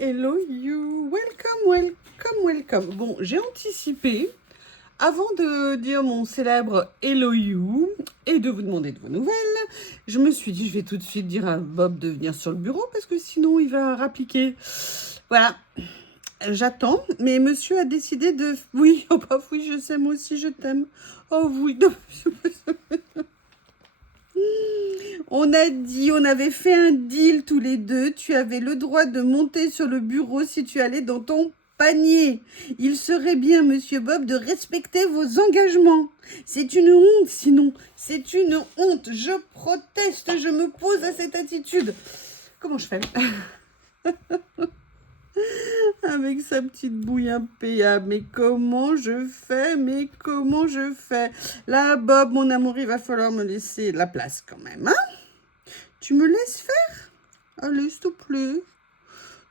Hello you, welcome. Bon, j'ai anticipé, avant de dire mon célèbre Hello you et de vous demander de vos nouvelles, je me suis dit je vais tout de suite dire à Bob de venir sur le bureau parce que sinon il va rappliquer. Voilà, j'attends, mais monsieur a décidé de... Oui, oh bah oui, je sais, moi aussi je t'aime. Oh oui, on a dit, on avait fait un deal tous les deux. Tu avais le droit de monter sur le bureau si tu allais dans ton panier. Il serait bien, monsieur Bob, de respecter vos engagements. C'est une honte, sinon. C'est une honte. Je proteste, je m'oppose à cette attitude. Comment je fais? Avec sa petite bouille impayable. Mais comment je fais? Là, Bob, mon amour, il va falloir me laisser de la place quand même, hein? Tu me laisses faire? Allez, s'il te plaît.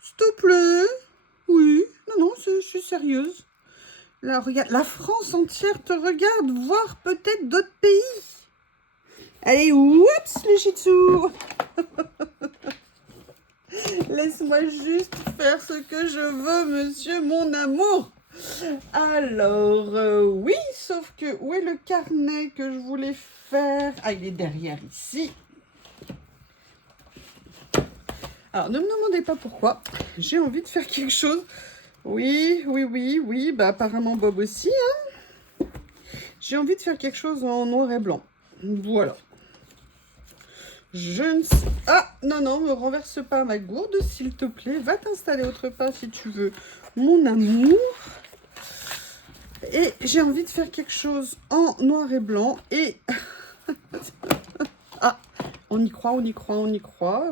S'il te plaît. Oui. Non, je suis sérieuse. Là, regarde, la France entière te regarde, voire peut-être d'autres pays. Allez, oups, le shih tzu. Laisse-moi juste faire ce que je veux, monsieur, mon amour. Alors, oui, sauf que, où est le carnet que je voulais faire? Ah, il est derrière ici. Alors, ne me demandez pas pourquoi. J'ai envie de faire quelque chose. Oui. Bah, apparemment, Bob aussi. Hein. J'ai envie de faire quelque chose en noir et blanc. Voilà. Je ne sais... Ah, non, me renverse pas ma gourde, s'il te plaît. Va t'installer autre part si tu veux, mon amour. Et j'ai envie de faire quelque chose en noir et blanc. Et... Ah, on y croit.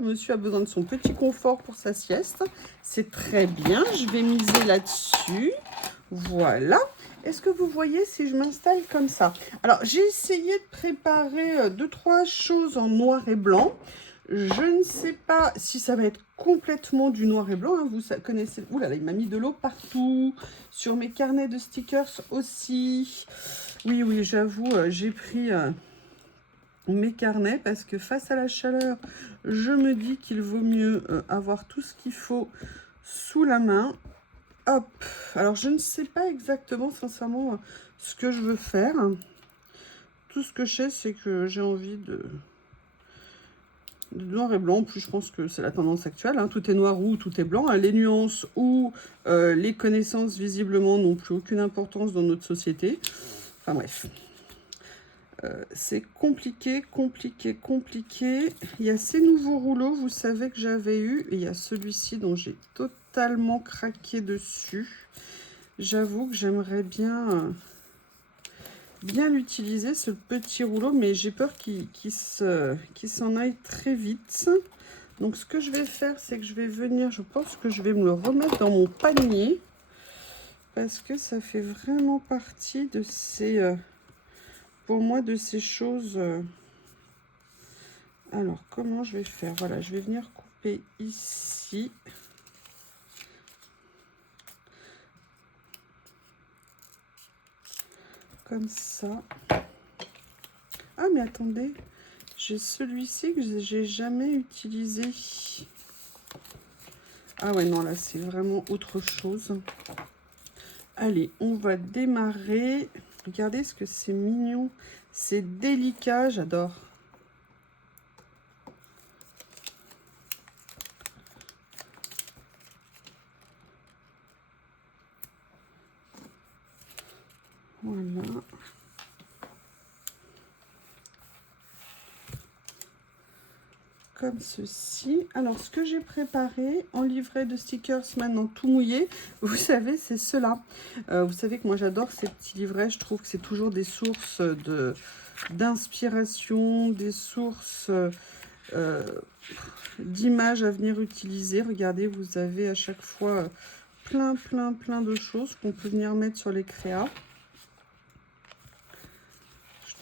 Monsieur a besoin de son petit confort pour sa sieste. C'est très bien, je vais miser là-dessus. Voilà. Est-ce que vous voyez si je m'installe comme ça? Alors, j'ai essayé de préparer 2-3 choses en noir et blanc. Je ne sais pas si ça va être complètement du noir et blanc. Hein. Vous connaissez... Ouh là là, il m'a mis de l'eau partout. Sur mes carnets de stickers aussi. Oui, j'avoue, j'ai pris... mes carnets parce que face à la chaleur, je me dis qu'il vaut mieux avoir tout ce qu'il faut sous la main. Hop, alors je ne sais pas exactement sincèrement ce que je veux faire. Tout ce que je sais, c'est que j'ai envie de noir et blanc. En plus, je pense que c'est la tendance actuelle, hein. Tout est noir ou tout est blanc, hein. Les nuances ou les connaissances visiblement n'ont plus aucune importance dans notre société. Enfin bref. C'est compliqué. Il y a ces nouveaux rouleaux, vous savez que j'avais eu. Et il y a celui-ci dont j'ai totalement craqué dessus. J'avoue que j'aimerais bien l'utiliser, ce petit rouleau. Mais j'ai peur qu'il s'en aille très vite. Donc ce que je vais faire, c'est que je vais venir... Je pense que je vais me le remettre dans mon panier. Parce que ça fait vraiment partie de ces... pour moi, de ces choses... Alors, comment je vais faire? Voilà, je vais venir couper ici. Comme ça. Ah, mais attendez. J'ai celui-ci que j'ai jamais utilisé. Ah ouais, non, là, c'est vraiment autre chose. Allez, on va démarrer. Regardez ce que c'est mignon. C'est délicat, j'adore. Voilà. Comme ceci. Alors, ce que j'ai préparé en livret de stickers maintenant tout mouillé, vous savez, c'est cela. Vous savez que moi, j'adore ces petits livrets. Je trouve que c'est toujours des sources d'inspiration, des sources d'images à venir utiliser. Regardez, vous avez à chaque fois plein de choses qu'on peut venir mettre sur les créas.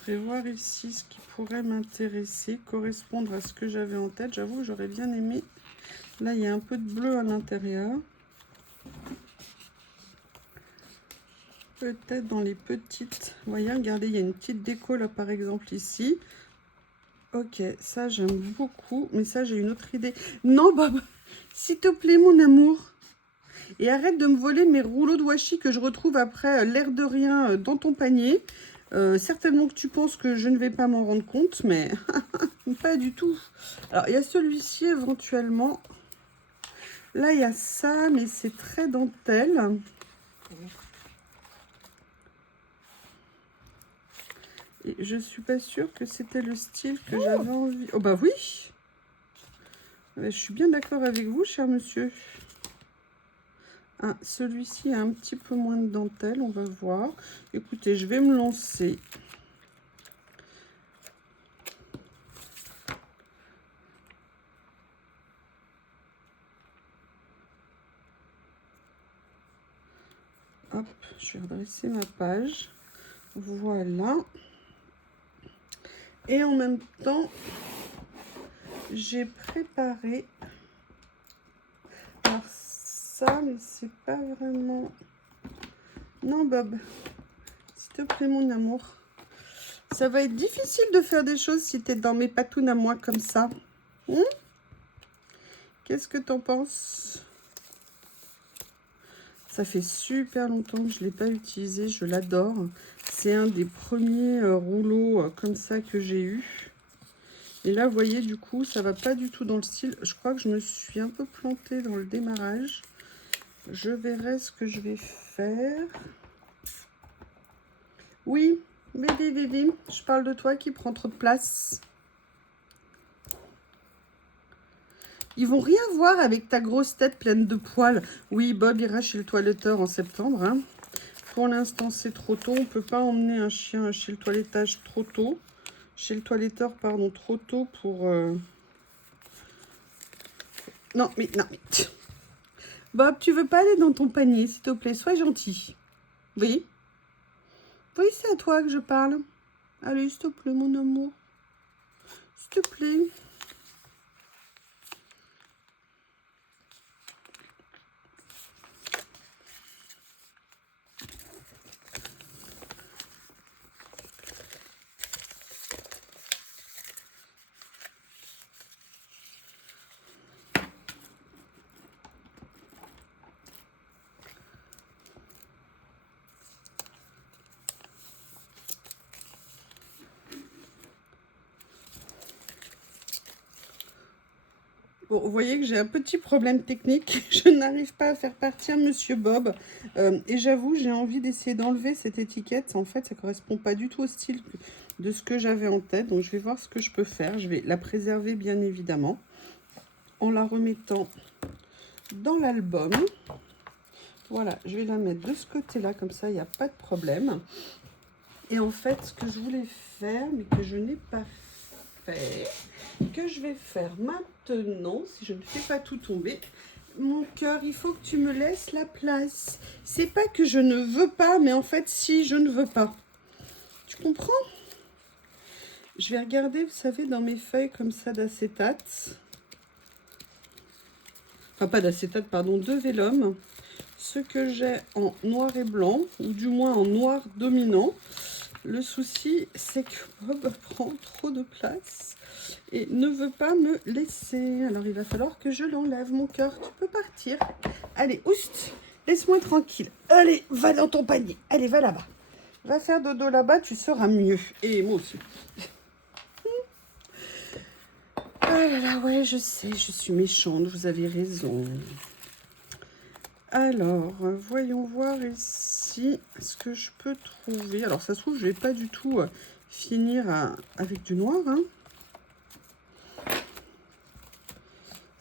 Je vais voir ici ce qui pourrait m'intéresser, correspondre à ce que j'avais en tête. J'avoue, j'aurais bien aimé. Là, il y a un peu de bleu à l'intérieur. Peut-être dans les petites... Vous voyez, regardez, il y a une petite déco là, par exemple, ici. Ok, ça, j'aime beaucoup. Mais ça, j'ai une autre idée. Non, Bob, s'il te plaît, mon amour. Et arrête de me voler mes rouleaux de washi que je retrouve après l'air de rien dans ton panier. Certainement que tu penses que je ne vais pas m'en rendre compte, mais pas du tout. Alors, il y a celui-ci éventuellement. Là, il y a ça, mais c'est très dentelle. Et je suis pas sûre que c'était le style que j'avais envie. Oh bah oui. Je suis bien d'accord avec vous, cher monsieur. Ah, celui-ci a un petit peu moins de dentelle, on va voir. Écoutez, je vais me lancer. Hop, je vais redresser ma page. Voilà. Et en même temps, j'ai préparé. Alors ça, mais c'est pas vraiment... Non, Bob. S'il te plaît, mon amour. Ça va être difficile de faire des choses si tu es dans mes patounes à moi comme ça. Qu'est-ce que t'en penses? Ça fait super longtemps que je ne l'ai pas utilisé. Je l'adore. C'est un des premiers rouleaux comme ça que j'ai eu. Et là, vous voyez, du coup, ça va pas du tout dans le style. Je crois que je me suis un peu plantée dans le démarrage. Je verrai ce que je vais faire. Oui, bébé, je parle de toi qui prend trop de place. Ils vont rien voir avec ta grosse tête pleine de poils. Oui, Bob ira chez le toiletteur en septembre. Hein. Pour l'instant, c'est trop tôt. On ne peut pas emmener un chien chez le toilettage trop tôt. Chez le toiletteur, pardon, trop tôt pour... Non, mais... Bob, tu veux pas aller dans ton panier, s'il te plaît? Sois gentil. Oui? Oui, c'est à toi que je parle. Allez, s'il te plaît, mon amour. S'il te plaît. Bon, vous voyez que j'ai un petit problème technique. Je n'arrive pas à faire partir Monsieur Bob. Et j'avoue, j'ai envie d'essayer d'enlever cette étiquette. En fait, ça ne correspond pas du tout au style de ce que j'avais en tête. Donc, je vais voir ce que je peux faire. Je vais la préserver, bien évidemment, en la remettant dans l'album. Voilà, je vais la mettre de ce côté-là. Comme ça, il n'y a pas de problème. Et en fait, ce que je voulais faire, mais que je n'ai pas fait... que je vais faire maintenant, si je ne fais pas tout tomber. Mon cœur, il faut que tu me laisses la place. C'est pas que je ne veux pas, mais en fait, si je ne veux pas. Tu comprends? Je vais regarder, vous savez, dans mes feuilles comme ça d'acétate. Enfin, pas d'acétate, pardon, de vélum. Ce que j'ai en noir et blanc, ou du moins en noir dominant. Le souci, c'est que Bob prend trop de place et ne veut pas me laisser. Alors, il va falloir que je l'enlève, mon cœur. Tu peux partir. Allez, oust, laisse-moi tranquille. Allez, va dans ton panier. Allez, va là-bas. Va faire dodo là-bas, tu seras mieux. Et moi aussi. Ah là là, ouais, je sais, je suis méchante, vous avez raison. Alors, voyons voir ici ce que je peux trouver. Alors, ça se trouve, je vais pas du tout finir avec du noir. Hein.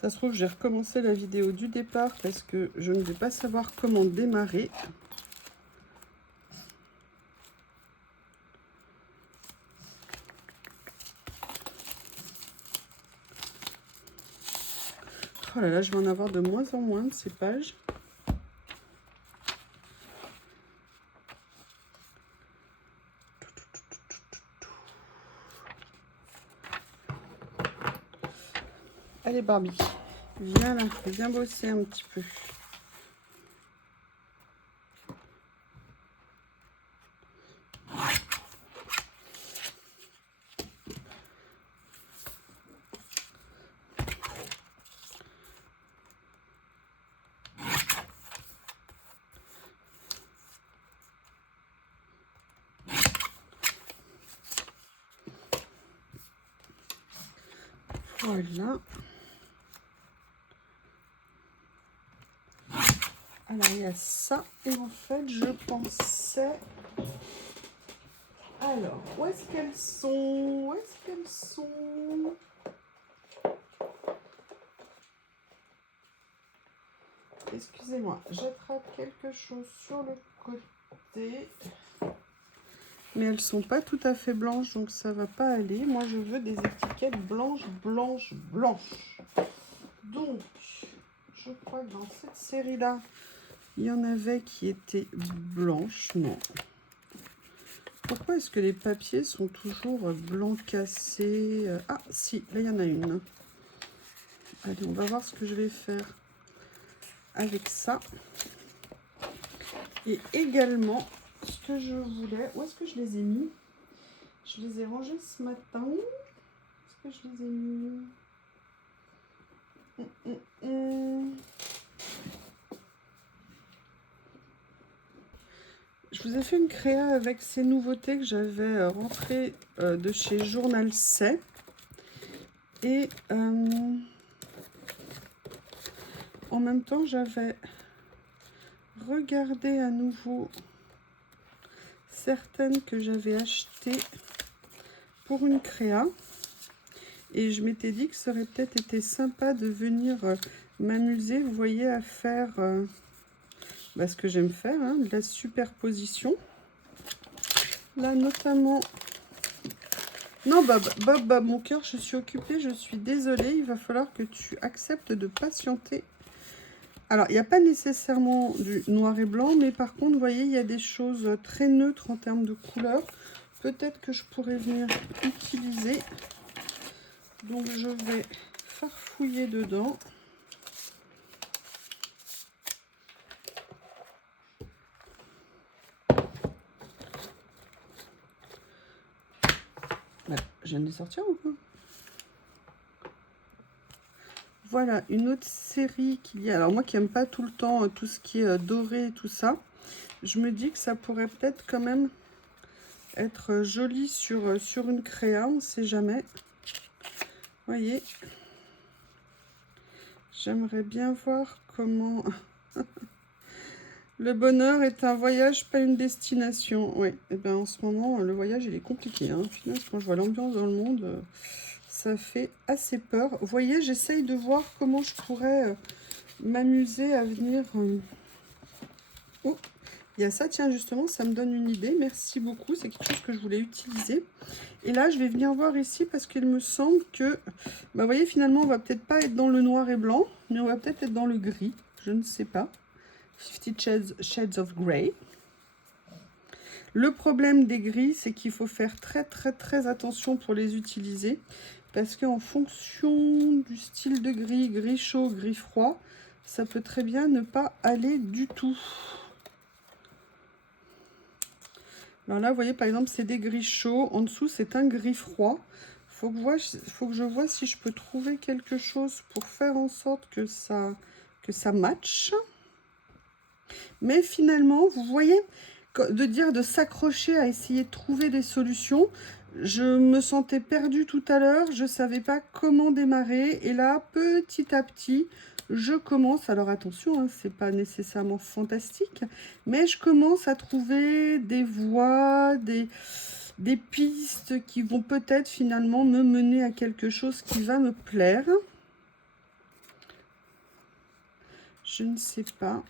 Ça se trouve, j'ai recommencé la vidéo du départ parce que je ne vais pas savoir comment démarrer. Oh là là, je vais en avoir de moins en moins de ces pages. Allez Barbie, viens là, viens bosser un petit peu. Voilà. Alors, il y a ça. Et en fait, je pensais... Alors, où est-ce qu'elles sont? Où est-ce qu'elles sont? Excusez-moi, j'attrape quelque chose sur le côté. Mais elles sont pas tout à fait blanches, donc ça va pas aller. Moi, je veux des étiquettes blanches, blanches, blanches. Donc, je crois que dans cette série-là, il y en avait qui étaient blanches. Non. Pourquoi est-ce que les papiers sont toujours blancs cassés? Ah, si, là, il y en a une. Allez, on va voir ce que je vais faire avec ça. Et également, ce que je voulais... Où est-ce que je les ai mis? Je les ai rangés ce matin. Où est-ce que je les ai mis? Je vous ai fait une créa avec ces nouveautés que j'avais rentrées de chez Journal C. Et en même temps, j'avais regardé à nouveau certaines que j'avais achetées pour une créa. Et je m'étais dit que ça aurait peut-être été sympa de venir m'amuser, vous voyez, à faire ce que j'aime faire, hein, de la superposition. Là, notamment... Non, Bob, mon cœur, je suis occupée, je suis désolée. Il va falloir que tu acceptes de patienter. Alors, il n'y a pas nécessairement du noir et blanc, mais par contre, vous voyez, il y a des choses très neutres en termes de couleurs. Peut-être que je pourrais venir utiliser. Donc, je vais farfouiller dedans. Voilà, je viens de les sortir ou quoi? Voilà, une autre série qu'il y a. Alors, moi qui n'aime pas tout le temps tout ce qui est doré et tout ça, je me dis que ça pourrait peut-être quand même être joli sur une créa, on ne sait jamais. Vous voyez, j'aimerais bien voir comment... Le bonheur est un voyage, pas une destination. Oui, et bien en ce moment, le voyage, il est compliqué. Hein. Finalement, quand je vois l'ambiance dans le monde, ça fait assez peur. Vous voyez, j'essaye de voir comment je pourrais m'amuser à venir... Oh, il y a ça, tiens, justement, ça me donne une idée. Merci beaucoup, c'est quelque chose que je voulais utiliser. Et là, je vais venir voir ici parce qu'il me semble que... vous voyez, finalement, on va peut-être pas être dans le noir et blanc, mais on va peut-être être dans le gris. Je ne sais pas. 50 Shades of Grey. Le problème des gris, c'est qu'il faut faire très attention pour les utiliser. Parce qu'en fonction du style de gris, gris chaud, gris froid, ça peut très bien ne pas aller du tout. Alors là, vous voyez, par exemple, c'est des gris chauds. En dessous, c'est un gris froid. Faut que je vois si je peux trouver quelque chose pour faire en sorte que ça matche. Mais finalement, vous voyez, de dire de s'accrocher à essayer de trouver des solutions, je me sentais perdue tout à l'heure, je ne savais pas comment démarrer. Et là, petit à petit, je commence, alors attention, hein, c'est pas nécessairement fantastique, mais je commence à trouver des voies, des pistes qui vont peut-être finalement me mener à quelque chose qui va me plaire. Je ne sais pas.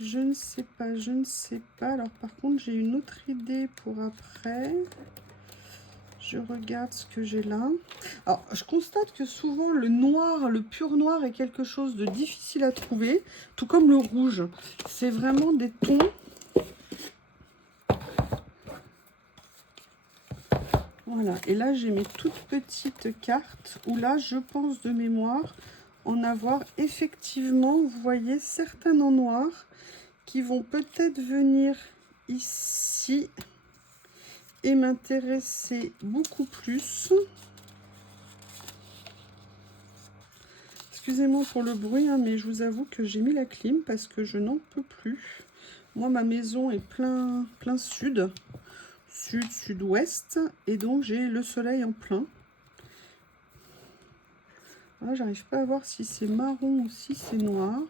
Je ne sais pas, je ne sais pas. Alors par contre, j'ai une autre idée pour après. Je regarde ce que j'ai là. Alors, je constate que souvent, le noir, le pur noir est quelque chose de difficile à trouver. Tout comme le rouge. C'est vraiment des tons. Voilà. Et là, j'ai mes toutes petites cartes où là, je pense de mémoire en avoir effectivement, vous voyez, certains en noir qui vont peut-être venir ici et m'intéresser beaucoup plus. Excusez-moi pour le bruit, hein, mais je vous avoue que j'ai mis la clim parce que je n'en peux plus. Moi, ma maison est plein sud, sud-ouest, et donc j'ai le soleil en plein. Là, j'arrive pas à voir si c'est marron ou si c'est noir.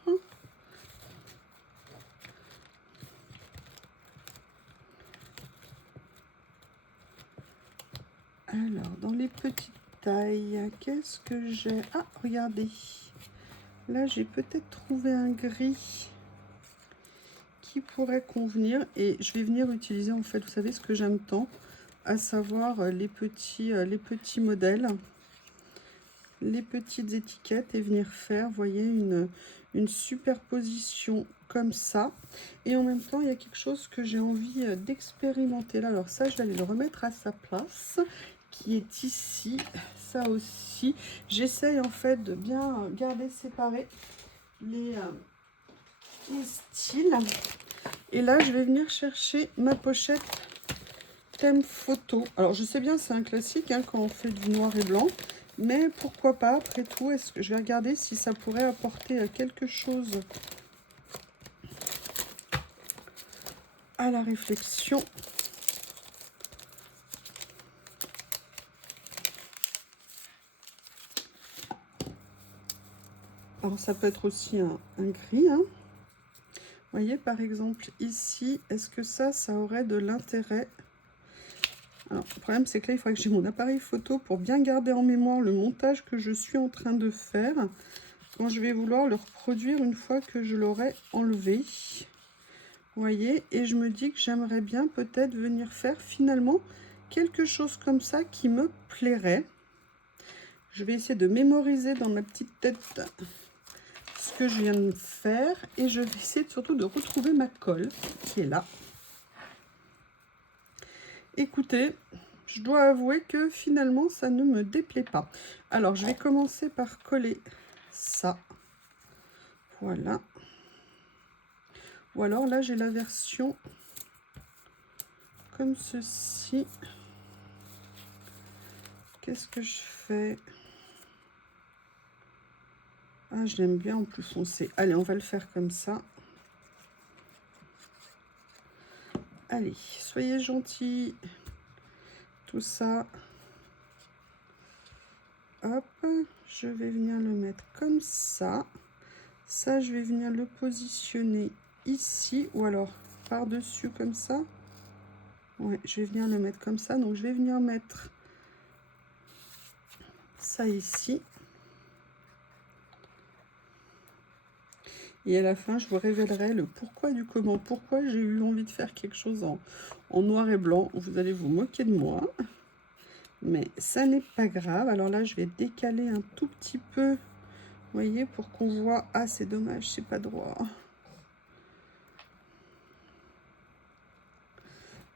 Alors, dans les petites tailles, qu'est-ce que j'ai? Ah, regardez. Là, j'ai peut-être trouvé un gris qui pourrait convenir. Et je vais venir utiliser, en fait, vous savez ce que j'aime tant, à savoir les petits modèles, les petites étiquettes, et venir faire, vous voyez, une superposition comme ça. Et en même temps, il y a quelque chose que j'ai envie d'expérimenter là. Alors ça, je vais aller le remettre à sa place, qui est ici. Ça aussi, j'essaye en fait de bien garder séparés les styles. Et là, je vais venir chercher ma pochette thème photo. Alors, je sais bien, c'est un classique hein, quand on fait du noir et blanc. Mais pourquoi pas, après tout, est-ce que je vais regarder si ça pourrait apporter quelque chose à la réflexion. Alors, ça peut être aussi un gris. Hein. Vous voyez, par exemple, ici, est-ce que ça aurait de l'intérêt? Alors, le problème, c'est que là, il faudrait que j'ai mon appareil photo pour bien garder en mémoire le montage que je suis en train de faire quand je vais vouloir le reproduire une fois que je l'aurai enlevé. Vous voyez, et je me dis que j'aimerais bien peut-être venir faire finalement quelque chose comme ça qui me plairait. Je vais essayer de mémoriser dans ma petite tête ce que je viens de faire et je vais essayer surtout de retrouver ma colle qui est là. Écoutez, je dois avouer que finalement ça ne me déplaît pas. Alors je vais commencer par coller ça. Voilà. Ou alors là j'ai la version comme ceci. Qu'est-ce que je fais? Ah, je l'aime bien en plus foncé. Allez, on va le faire comme ça. Allez, soyez gentils. Tout ça. Hop, je vais venir le mettre comme ça. Ça, je vais venir le positionner ici. Ou alors par-dessus comme ça. Ouais, je vais venir le mettre comme ça. Donc, je vais venir mettre ça ici. Et à la fin, je vous révélerai le pourquoi du comment. Pourquoi j'ai eu envie de faire quelque chose en noir et blanc. Vous allez vous moquer de moi. Mais ça n'est pas grave. Alors là, je vais décaler un tout petit peu. Vous voyez, pour qu'on voit. Ah, c'est dommage, c'est pas droit.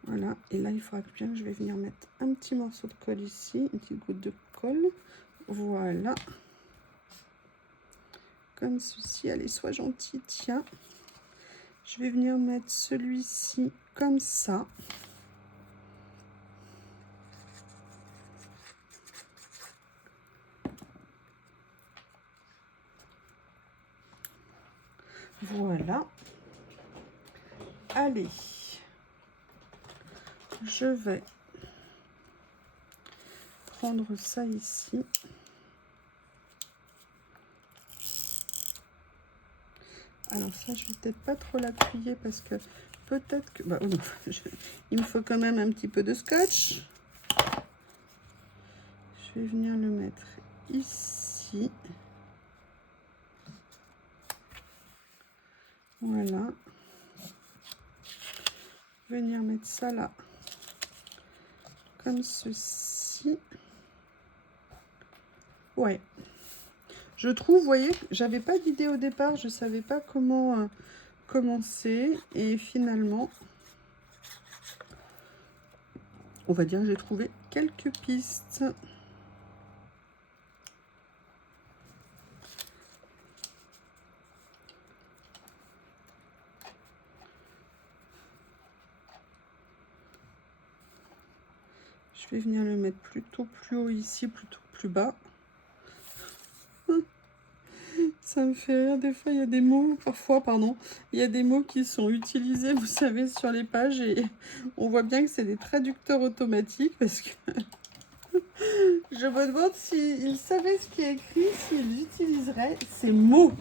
Voilà. Et là, il faudra bien que je vais venir mettre un petit morceau de colle ici. Une petite goutte de colle. Voilà. Comme ceci. Allez, sois gentil. Tiens. Je vais venir mettre celui-ci comme ça. Voilà. Allez. Je vais prendre ça ici. Alors ça, je vais peut-être pas trop l'appuyer parce que peut-être que... Bah, oh non, il me faut quand même un petit peu de scotch. Je vais venir le mettre ici. Voilà. Venir mettre ça là. Comme ceci. Ouais. Je trouve, vous voyez, j'avais pas d'idée au départ. Je savais pas comment commencer. Et finalement, on va dire que j'ai trouvé quelques pistes. Je vais venir le mettre plutôt plus haut ici, plutôt plus bas. Ça me fait rire, des fois il y a des mots, parfois, pardon, il y a des mots qui sont utilisés, vous savez, sur les pages et on voit bien que c'est des traducteurs automatiques parce que Je me demande s'ils savaient ce qui est écrit, s'ils utiliseraient ces mots.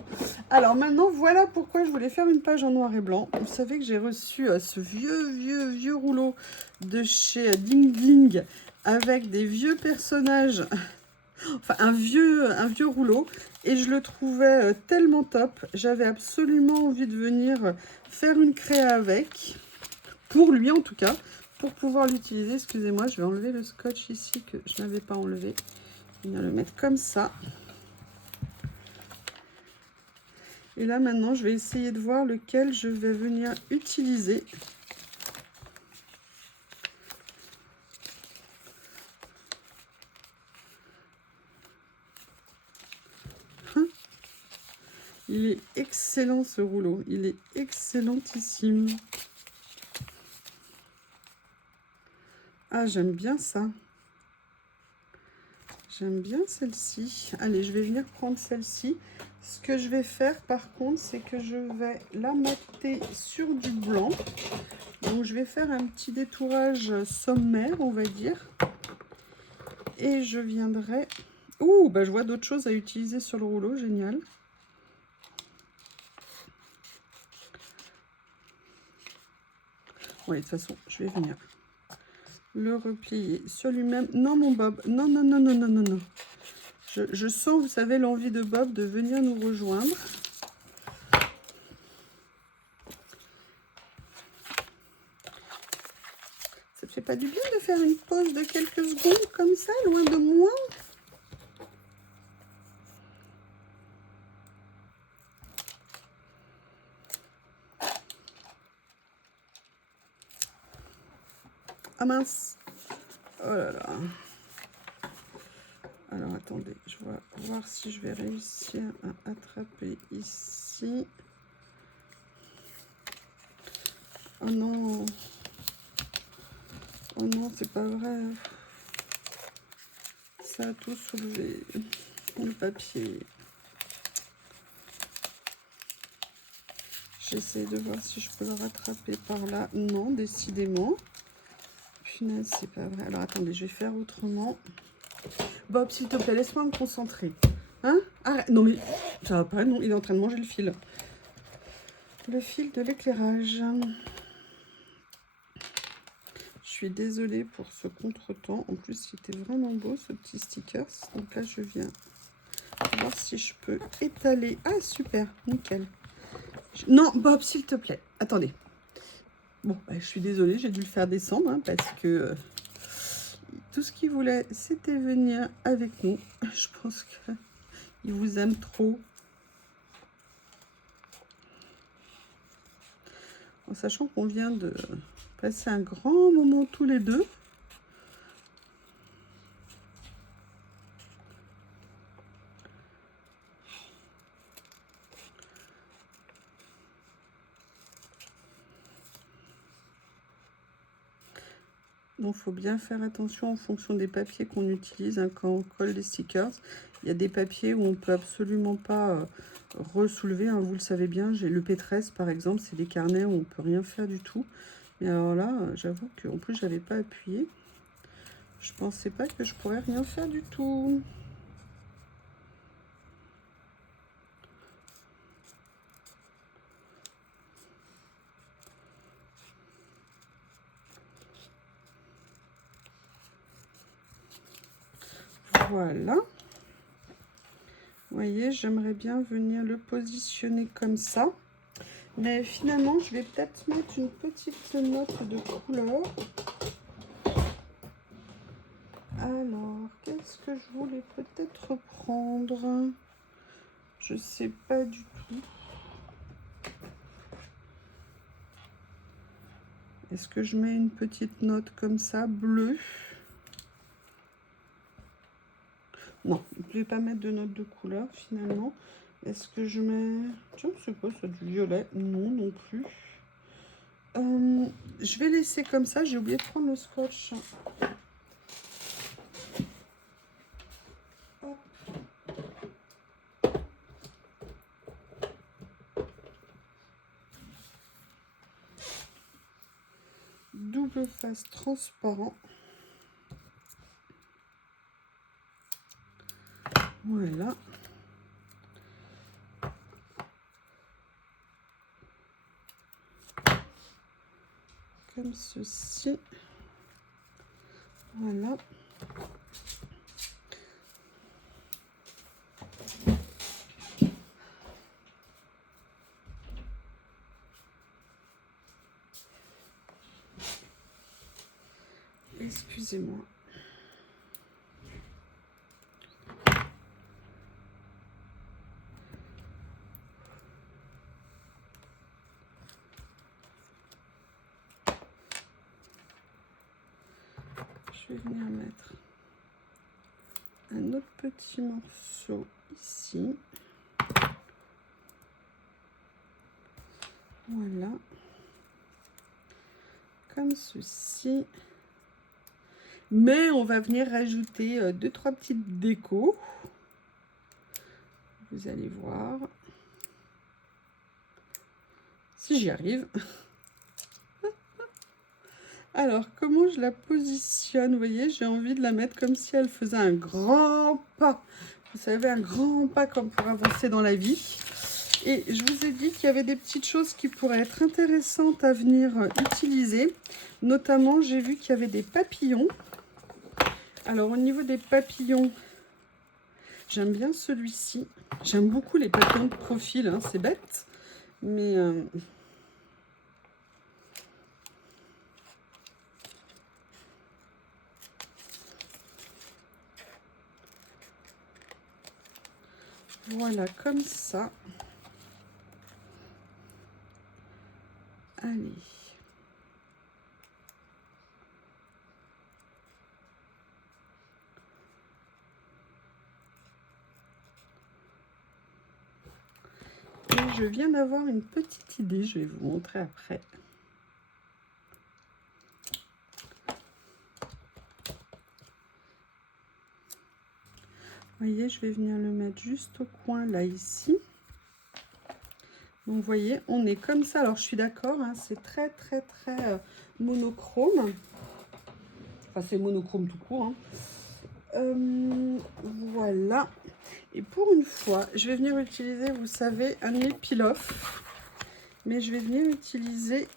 Alors maintenant, voilà pourquoi je voulais faire une page en noir et blanc. Vous savez que j'ai reçu ce vieux rouleau de chez Ding Ding avec des vieux personnages, enfin un vieux rouleau. Et je le trouvais tellement top. J'avais absolument envie de venir faire une créa avec, pour lui en tout cas. Pour pouvoir l'utiliser, excusez-moi, je vais enlever le scotch ici que je n'avais pas enlevé. On va le mettre comme ça. Et là, maintenant, je vais essayer de voir lequel je vais venir utiliser. Il est excellent, ce rouleau. Il est excellentissime. Ah, j'aime bien ça. J'aime bien celle-ci. Allez, je vais venir prendre celle-ci. Ce que je vais faire, par contre, c'est que je vais la mater sur du blanc. Donc, je vais faire un petit détourage sommaire, on va dire. Et je viendrai... Ouh, bah, je vois d'autres choses à utiliser sur le rouleau. Génial. Oui, de toute façon, je vais venir le replier sur lui-même. Non, mon Bob. Non, non, non, non, non, non, non. Je sens, vous savez, l'envie de Bob de venir nous rejoindre. Ça te fait pas du bien de faire une pause de quelques secondes comme ça, loin de moi? Ah mince. Oh là là. Alors attendez, je vais voir si je vais réussir à attraper ici. Oh non. Oh non, c'est pas vrai. Ça a tout soulevé. Le papier. J'essaie de voir si je peux le rattraper par là. Non, décidément. Punaise, c'est pas vrai. Alors attendez, je vais faire autrement. Bob, s'il te plaît, laisse-moi me concentrer. Hein? Arrête. Non mais, ça va pas, non, il est en train de manger le fil. Le fil de l'éclairage. Je suis désolée pour ce contretemps. En plus, il était vraiment beau, ce petit sticker. Donc là, je viens voir si je peux étaler. Ah, super, nickel. Non, Bob, s'il te plaît. Attendez. Bon, bah, je suis désolée, j'ai dû le faire descendre, hein, parce que tout ce qu'il voulait, c'était venir avec nous. Je pense qu'il vous aime trop. En sachant qu'on vient de passer un grand moment tous les deux. Donc, il faut bien faire attention en fonction des papiers qu'on utilise, hein, quand on colle des stickers. Il y a des papiers où on ne peut absolument pas ressoulever, hein, vous le savez bien. J'ai le P13 par exemple, c'est des carnets où on ne peut rien faire du tout. Mais alors là, j'avoue qu'en plus, je n'avais pas appuyé. Je pensais pas que je pourrais rien faire du tout. Voilà. Vous voyez, j'aimerais bien venir le positionner comme ça. Mais finalement, je vais peut-être mettre une petite note de couleur. Alors, qu'est-ce que je voulais peut-être prendre? Je sais pas du tout. Est-ce que je mets une petite note comme ça, bleue? Non, je vais pas mettre de note de couleur finalement. Est-ce que je mets... Tiens, c'est quoi ça, du violet? Non, non plus. Je vais laisser comme ça. J'ai oublié de prendre le scotch. Hop. Double face transparent. Voilà. Comme ceci. Voilà. Excusez-moi. Je vais venir mettre un autre petit morceau ici. Voilà. Comme ceci. Mais on va venir rajouter 2-3 petites décos. Vous allez voir. Si j'y arrive. Alors, comment je la positionne? Vous voyez, j'ai envie de la mettre comme si elle faisait un grand pas. Vous savez, un grand pas comme pour avancer dans la vie. Et je vous ai dit qu'il y avait des petites choses qui pourraient être intéressantes à venir utiliser. Notamment, j'ai vu qu'il y avait des papillons. Alors, au niveau des papillons, j'aime bien celui-ci. J'aime beaucoup les papillons de profil, hein, c'est bête. Mais... voilà, comme ça. Allez. Et je viens d'avoir une petite idée, je vais vous montrer après. Vous voyez, je vais venir le mettre juste au coin, là, ici. Donc, vous voyez, on est comme ça. Alors, je suis d'accord, hein, c'est très monochrome. Enfin, c'est monochrome tout court. Hein. Voilà. Et pour une fois, je vais venir utiliser, vous savez, un épilofe. Mais je vais venir utiliser...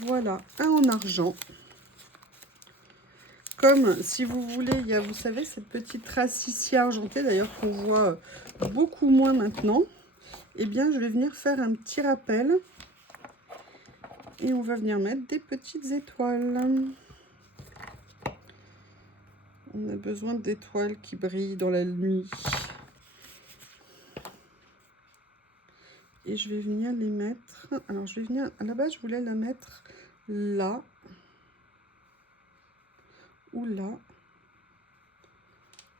Voilà, un en argent. Comme, si vous voulez, il y a, vous savez, cette petite trace ici argentée, d'ailleurs, qu'on voit beaucoup moins maintenant. Eh bien, je vais venir faire un petit rappel. Et on va venir mettre des petites étoiles. On a besoin d'étoiles qui brillent dans la nuit. Et je vais venir les mettre... Alors, je vais venir... À la base, je voulais la mettre là. Ou là.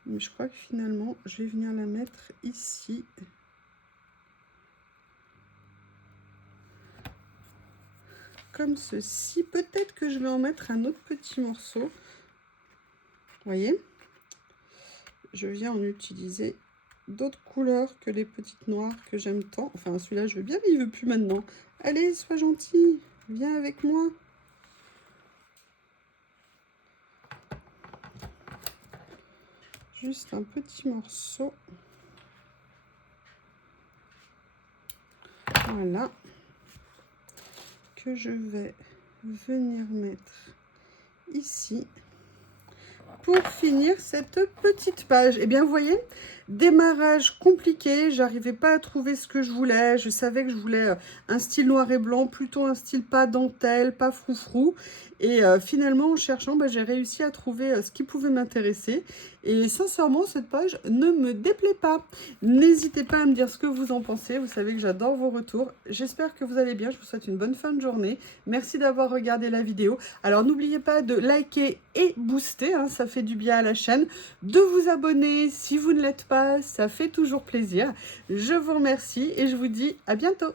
Mais je crois que finalement, je vais venir la mettre ici. Comme ceci. Peut-être que je vais en mettre un autre petit morceau. Vous voyez? Je viens en utiliser d'autres couleurs que les petites noires que j'aime tant. Enfin, celui-là, je veux bien, mais il veut plus maintenant. Allez, sois gentil. Viens avec moi. Juste un petit morceau. Voilà. Que je vais venir mettre ici. Pour finir cette petite page. Eh bien, vous voyez, démarrage compliqué. J'arrivais pas à trouver ce que je voulais. Je savais que je voulais un style noir et blanc, plutôt un style pas dentelle, pas froufrou. Et finalement, en cherchant, j'ai réussi à trouver ce qui pouvait m'intéresser. Et sincèrement, cette page ne me déplaît pas. N'hésitez pas à me dire ce que vous en pensez. Vous savez que j'adore vos retours. J'espère que vous allez bien. Je vous souhaite une bonne fin de journée. Merci d'avoir regardé la vidéo. Alors, n'oubliez pas de liker et booster. Hein, ça fait du bien à la chaîne. De vous abonner si vous ne l'êtes pas. Ça fait toujours plaisir. Je vous remercie et je vous dis à bientôt.